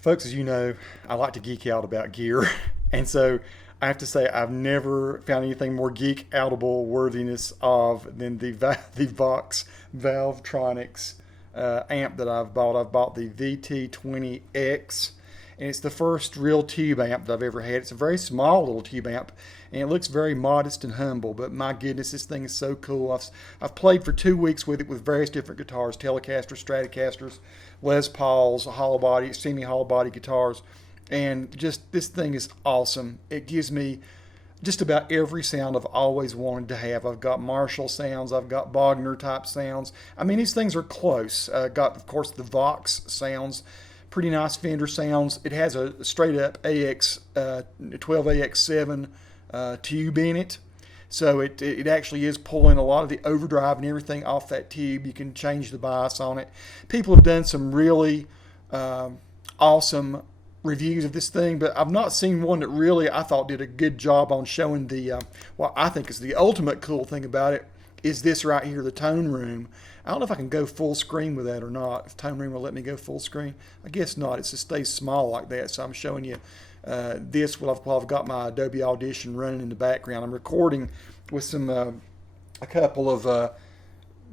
Folks, as you know, I like to geek out about gear. And so I have to say I've never found anything more geek outable worthiness of than the VOX Valvetronix amp that I've bought. I've bought the VT20X, and it's the first real tube amp that I've ever had. It's a very small little tube amp, and it looks very modest and humble, but my goodness, this thing is so cool. I've played for 2 weeks with it with various different guitars, Telecasters, Stratocasters, Les Pauls, hollow body, semi-hollow body guitars, and just this thing is awesome. It gives me just about every sound I've always wanted to have. I've got Marshall sounds, I've got Bogner type sounds. I mean, these things are close. Got, of course, the Vox sounds, pretty nice Fender sounds. It has a straight up AX 12AX7 tube in it. So it actually is pulling a lot of the overdrive and everything off that tube. You can change the bias on it. People have done some really awesome reviews of this thing, but I've not seen one that really I thought did a good job on showing the what I think is the ultimate cool thing about it is this right here, the tone room. I don't know if I can go full screen with that or not. If tone room will let me go full screen, I guess not. It just stays small like that. So I'm showing you this while I've got my Adobe Audition running in the background. I'm recording with some a couple of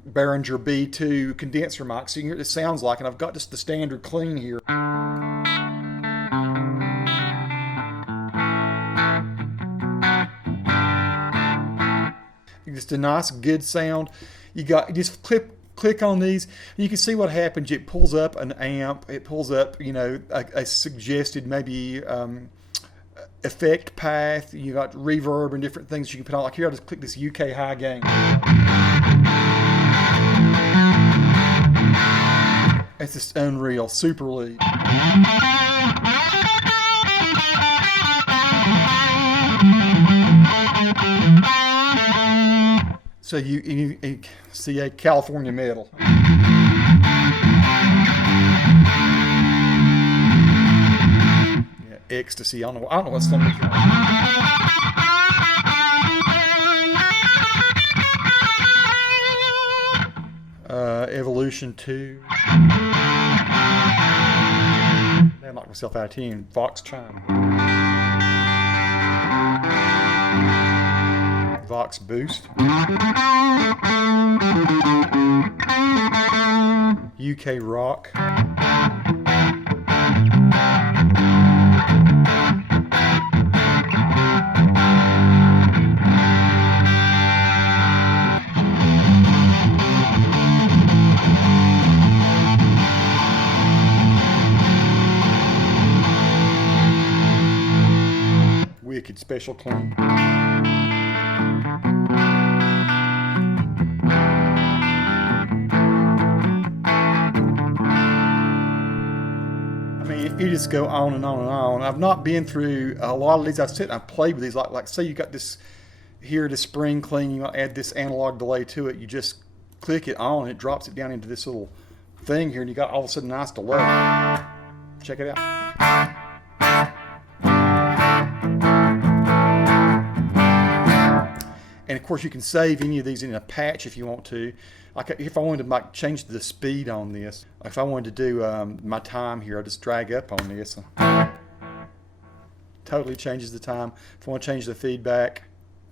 Behringer B2 condenser mics, so you can hear what it sounds like, and I've got just the standard clean here. Just a nice, good sound. You just click on these, and you can see what happens. It pulls up an amp. It pulls up, you know, a suggested maybe effect path. You got reverb and different things you can put on. Like here, I'll just click this UK high gain. It's just unreal, super lead. So you see a California metal. Yeah, ecstasy. I don't know what stomach you're on. Evolution 2. I knocked myself out of tune. Vox Chime. Vox Boost. UK Rock. Wicked Special Clean. You just go on and on and on. I've not been through a lot of these. I've played with these. Like say you got this here, the spring clean. You want to add this analog delay to it. You just click it on, and it drops it down into this little thing here, and you got all of a sudden nice delay. Check it out. And of course, you can save any of these in a patch if you want to. Like if I wanted to like change the speed on this, if I wanted to do my time here, I just drag up on this. Totally changes the time. If I want to change the feedback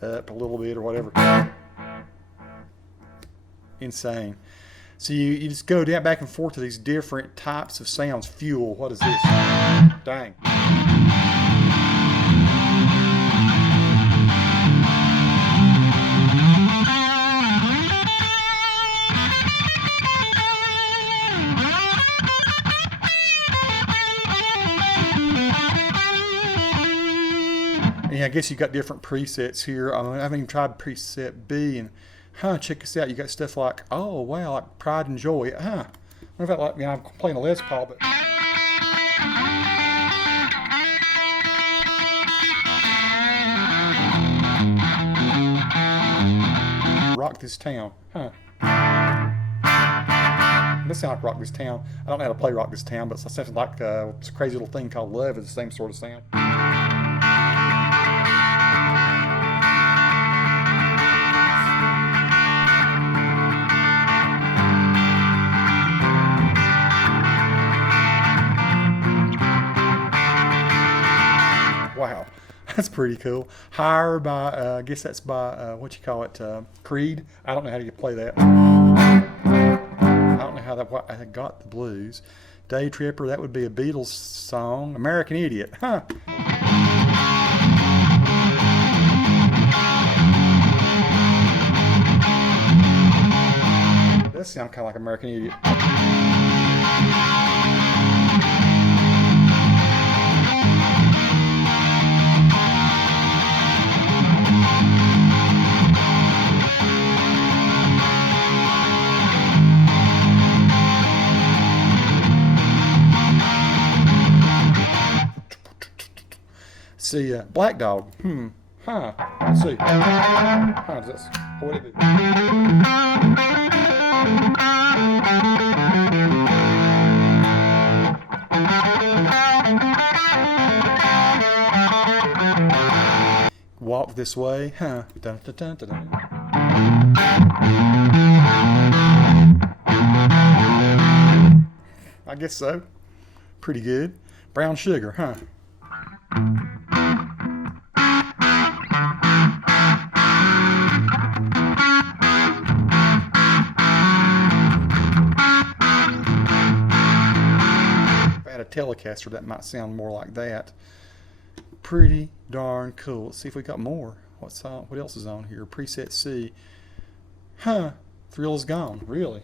up a little bit or whatever. Insane. So you just go down back and forth to these different types of sounds. Fuel, what is this? Dang. Yeah, I guess you got different presets here. I haven't even tried preset B, and check this out. You got stuff like, oh wow, like Pride and Joy. What about like, I'm playing a Les Paul, but Rock This Town. This sounds like Rock This Town. I don't know how to play Rock This Town, but it's something like it's a crazy little thing called Love. Is the same sort of sound. Wow, that's pretty cool. Higher by, I guess that's by, what you call it, Creed. I don't know how you play that. I don't know how that, I got the blues. Day Tripper, that would be a Beatles song. American Idiot, huh? That sounds kind of like American Idiot. See, Black Dog. Huh. Let's see. How does this? What would it be? Walk This Way. Huh. Dun, dun, dun, dun, dun. I guess so. Pretty good. Brown Sugar, huh? If I had a Telecaster, that might sound more like that. Pretty darn cool. Let's see if we got more. What else is on here? Preset C. Huh. Thrill Is Gone. Really?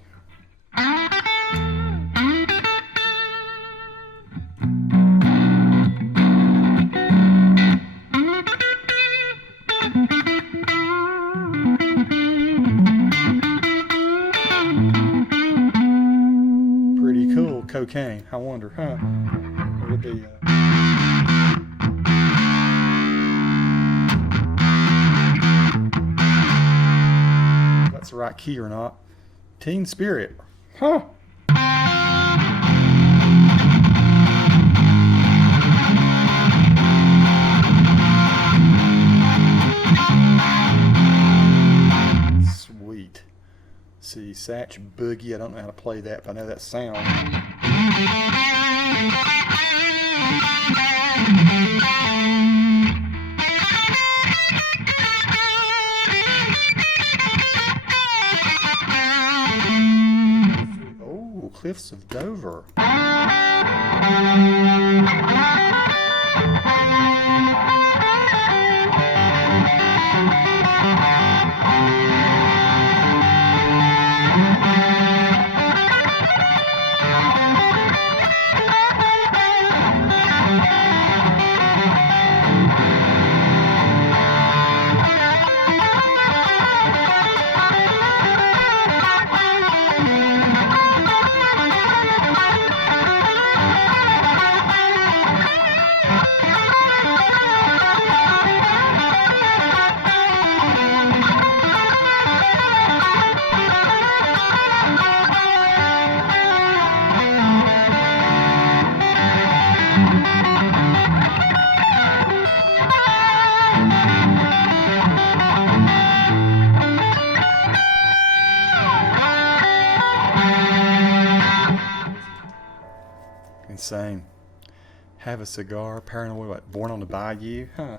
Pretty cool. Cocaine. I wonder, huh? It would be. That's the right key or not? Teen Spirit. Huh. Sweet. See, Satch Boogie. I don't know how to play that, but I know that sound. Oh, Cliffs of Dover. Insane. Have a Cigar, Paranoid, what, Born on the Bayou? Huh.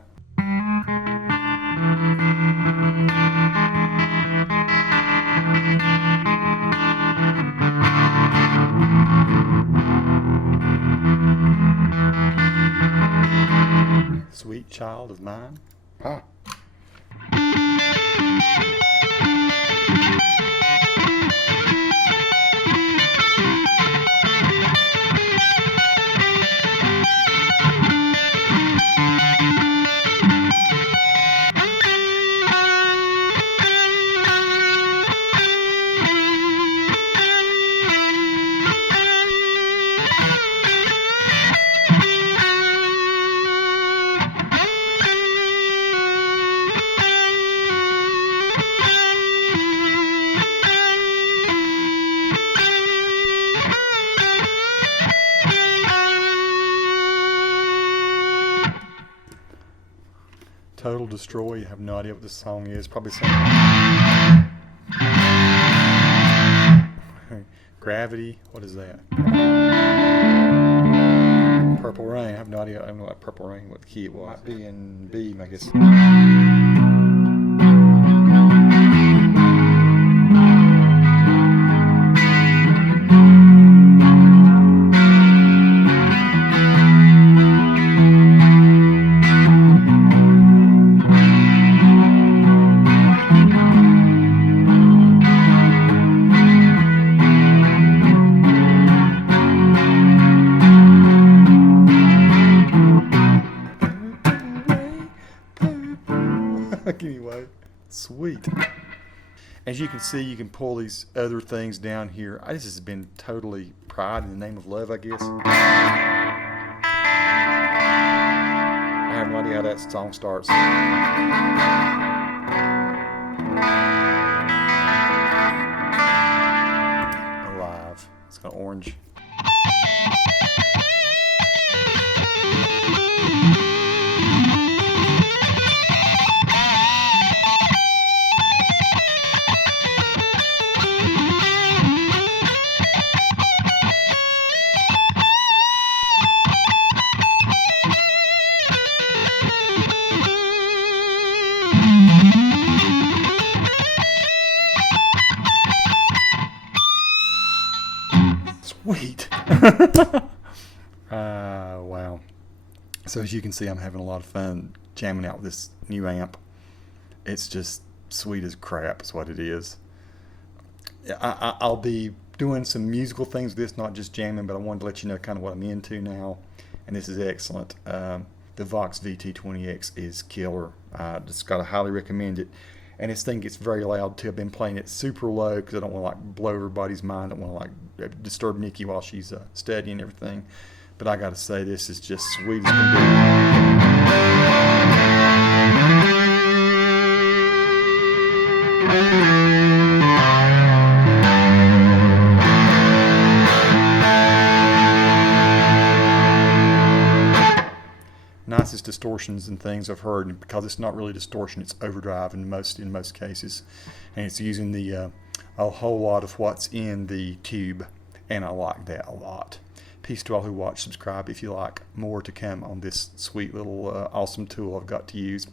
Sweet Child of Mine? Huh. Total Destroy. You have no idea what this song is. Probably something. Gravity. What is that? Purple Rain. I have no idea. I don't know what Purple Rain, what key it was. Might be in B, I guess. Anyway, sweet. As you can see, you can pull these other things down here. This has been totally pride in the name of love, I guess. I have no idea how that song starts. Alive. It's got orange. Sweet. Wow. So as you can see, I'm having a lot of fun jamming out with this new amp. It's just sweet as crap is what it is. I'll be doing some musical things with this, not just jamming, but I wanted to let you know kind of what I'm into now. And this is excellent. The VOX VT20X is killer. Just gotta highly recommend it. And this thing gets very loud too. I've been playing it super low because I don't want to like blow everybody's mind. I don't want to like disturb Nikki while she's studying and everything. But I gotta say, this is just sweet as can be. Nicest distortions and things I've heard, and because it's not really distortion, it's overdrive in most cases, and it's using the a whole lot of what's in the tube, and I like that a lot. Peace to all who watch. Subscribe if you like more to come on this sweet little awesome tool I've got to use.